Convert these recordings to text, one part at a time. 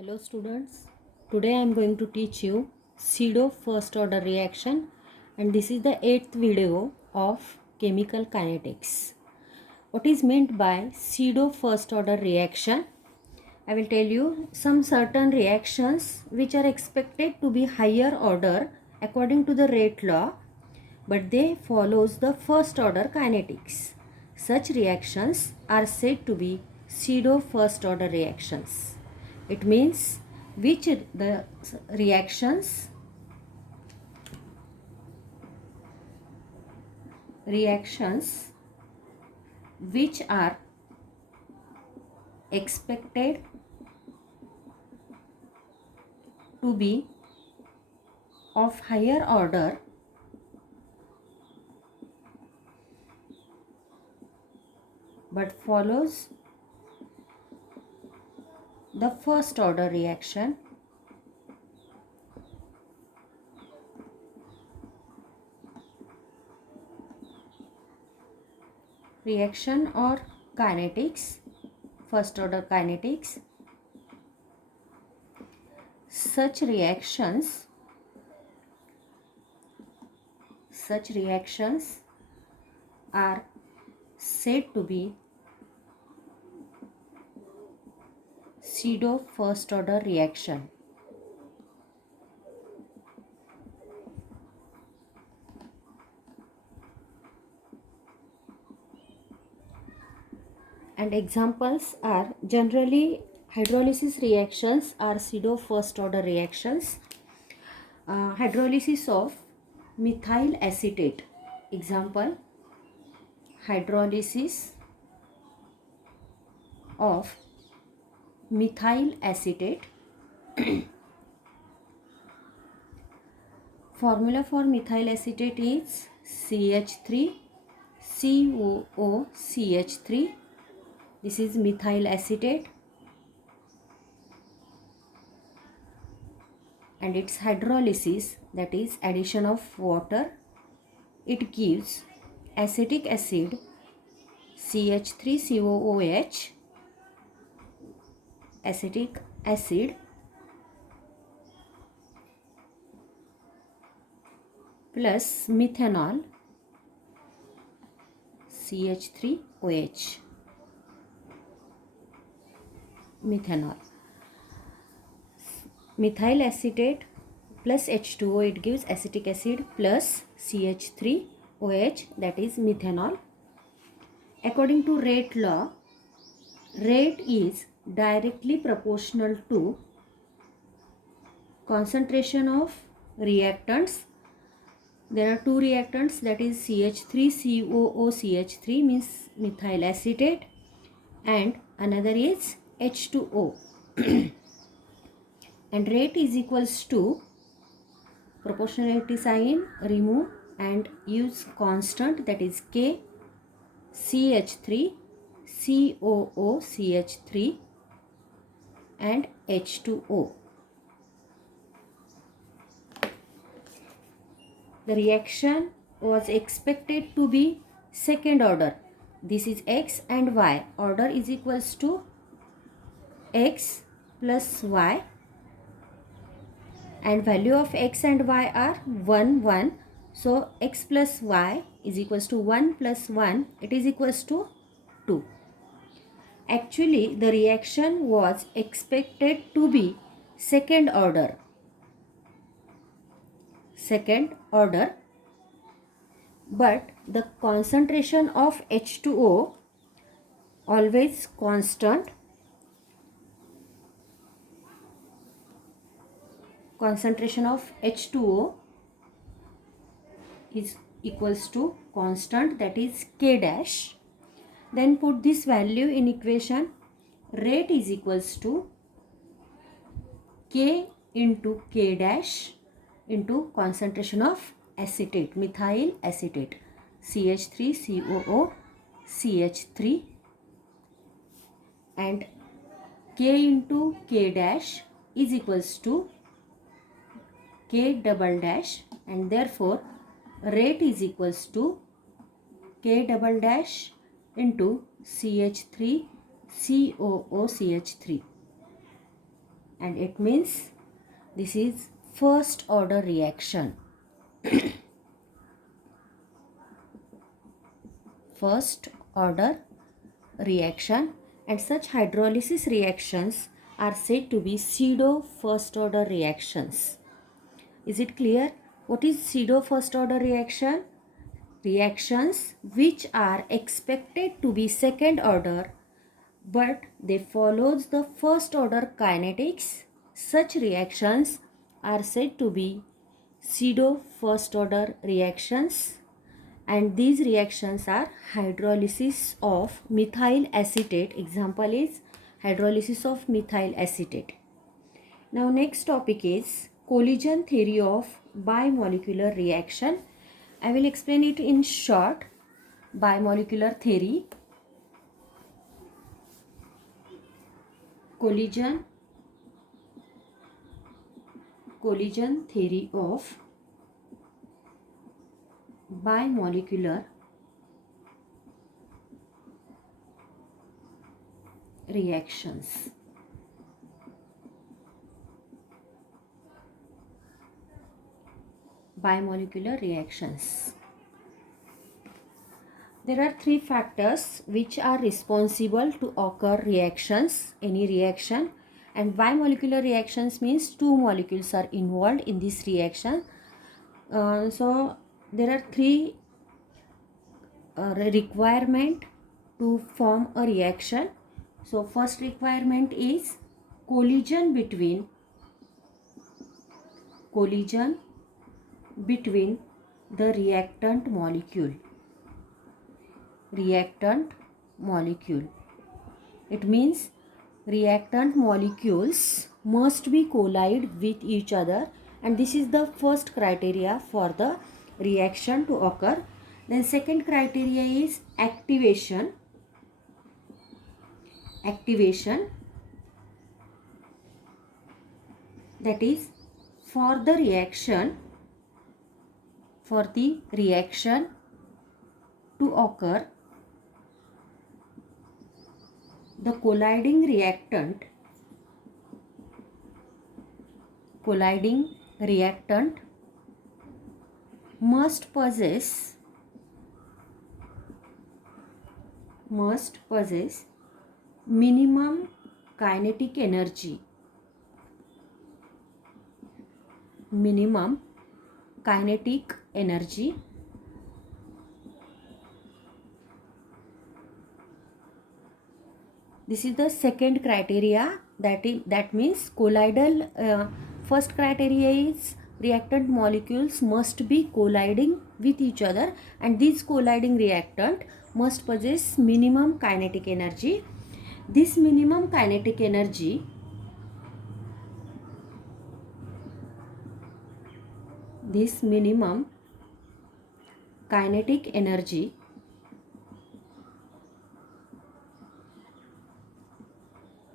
Hello students, today I am going to teach you pseudo first order reaction and this is the 8th video of chemical kinetics. What is meant by pseudo first order reaction? I will tell you some certain reactions which are expected to be higher order according to the rate law, but they follows the first order kinetics. Such reactions are said to be pseudo first order reactions. It means which the reactions which are expected to be of higher order but follows the first order reaction or kinetics, first order kinetics. Such reactions are said to be pseudo first order reaction. And examples are generally hydrolysis reactions are pseudo first order reactions. Hydrolysis of methyl acetate. Example, hydrolysis of methyl acetate. Formula for methyl acetate is CH3COOCH3. This is methyl acetate and its hydrolysis, that is addition of water, it gives acetic acid CH3COOH, acetic acid plus methanol CH3OH, methanol. Methyl acetate plus H2O, it gives acetic acid plus CH3OH, that is methanol. According to rate law, rate is directly proportional to concentration of reactants. There are two reactants, that is CH3COOCH3 means methyl acetate and another is H2O. And rate is equals to proportionality sign remove and use constant, that is K, CH3, COOCH3 and H2O. The reaction was expected to be second order. This is X and Y. Order is equals to X plus Y and value of X and Y are 1, 1. So X plus Y is equals to 1 plus 1. It is equals to 2. Actually, the reaction was expected to be second order, but the concentration of H2O always constant. Concentration of H2O is equals to constant, that is K dash. Then put this value in equation. Rate is equals to K into K dash into concentration of acetate, methyl acetate, CH3COOCH3 and K into K dash is equals to K double dash, and therefore rate is equals to K double dash into CH3COOCH3. and it means this is first order reaction. First order reaction, and such hydrolysis reactions are said to be pseudo first order reactions. Is it clear? What is pseudo first order reaction? Reactions which are expected to be second order but they follows the first order kinetics. Such reactions are said to be pseudo first order reactions, and these reactions are hydrolysis of methyl acetate. Example is hydrolysis of methyl acetate. Now next topic is collision theory of bimolecular reaction. I will explain it in short. Bimolecular theory. Collision theory of bimolecular reactions. Bimolecular reactions. There are three factors which are responsible to occur reactions, any reaction, and bimolecular reactions means two molecules are involved in this reaction. So there are three requirement to form a reaction. So first requirement is collision between the reactant molecule. It means reactant molecules must be collide with each other, and this is the first criteria for the reaction to occur. Then second criteria is activation. That is for the reaction to occur, the colliding reactant must possess minimum kinetic energy. This is the second criteria. That means colloidal. First criteria is reactant molecules must be colliding with each other, and this colliding reactant must possess minimum kinetic energy. This minimum kinetic energy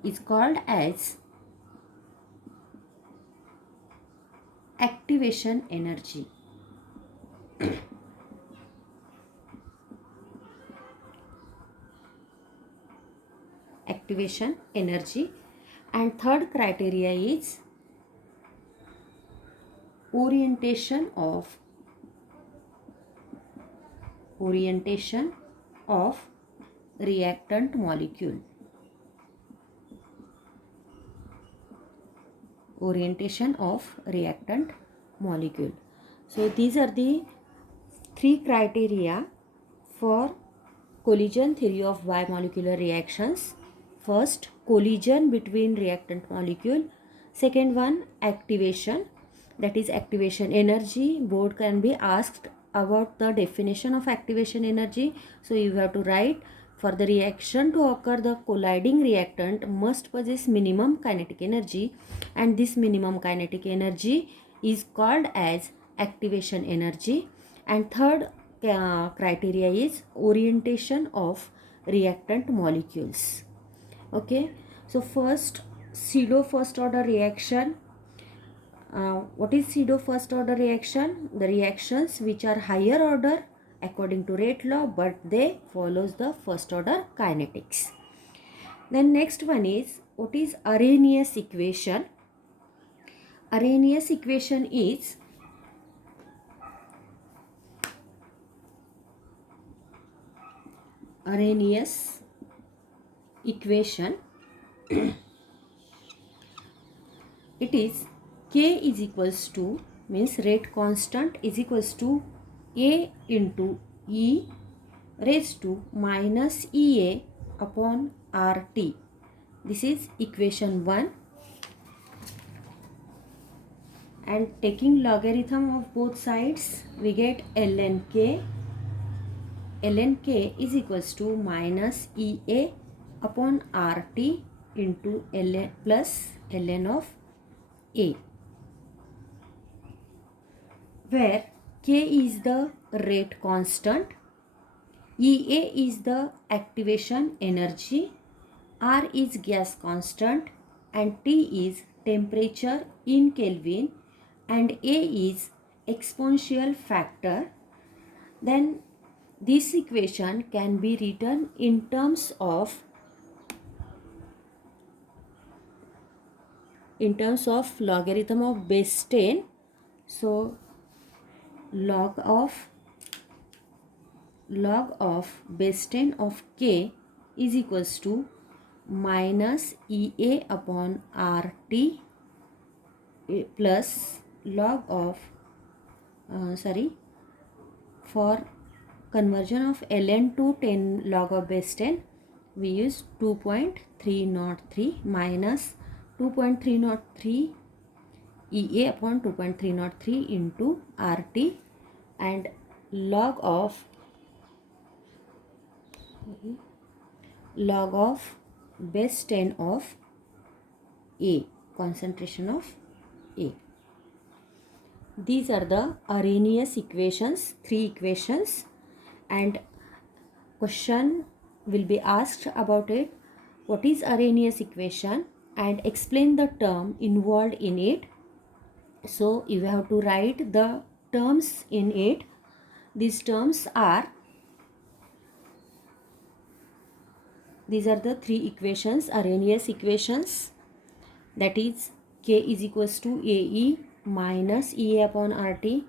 is called as activation energy. And third criteria is orientation of reactant molecule. So these are the three criteria for collision theory of bimolecular reactions. First, collision between reactant molecule. Second one, activation, that is activation energy. Board can be asked about the definition of activation energy. So you have to write, for the reaction to occur, the colliding reactant must possess minimum kinetic energy, and this minimum kinetic energy is called as activation energy. And third criteria is orientation of reactant molecules. Okay, so first, pseudo first order reaction. What is pseudo first order reaction? The reactions which are higher order according to rate law, but they follows the first order kinetics. Then next one is, what is Arrhenius equation? Arrhenius equation is it is K is equals to, means rate constant is equals to A into E raised to minus EA upon RT. This is equation 1, and taking logarithm of both sides we get ln K. ln K is equals to minus EA upon RT into ln plus ln of A, where K is the rate constant, EA is the activation energy, R is gas constant, and T is temperature in Kelvin, and A is exponential factor. Then this equation can be written in terms of logarithm of base 10. So log of base 10 of K is equals to minus EA upon RT plus log of for conversion of ln to 10 log of base 10 we use 2.303 minus 2.303 EA upon 2.303 into RT, and log of base 10 of A, concentration of A. These are the Arrhenius equations, 3 equations, and question will be asked about it. What is Arrhenius equation, and explain the term involved in it. So you have to write the terms in it. These are the 3 equations, Arrhenius equations, that is K is equals to AE minus EA upon RT,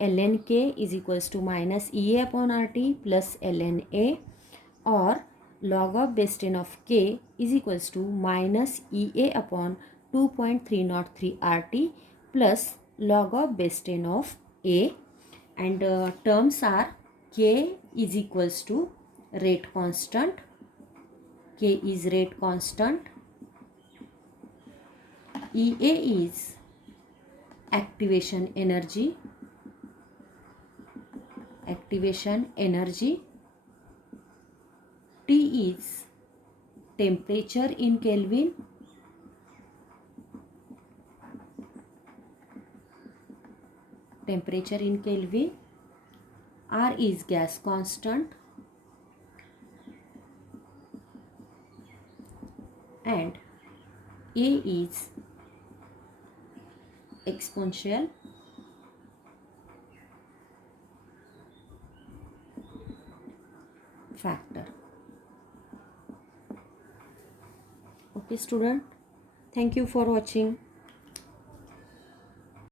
ln K is equals to minus EA upon RT plus ln A, or log of base 10 of K is equals to minus EA upon 2.303 RT plus log of base 10 of A, and terms are K is equals to rate constant, K is rate constant, EA is activation energy, T is temperature in Kelvin, R is gas constant, and A is exponential factor. Okay student, thank you for watching.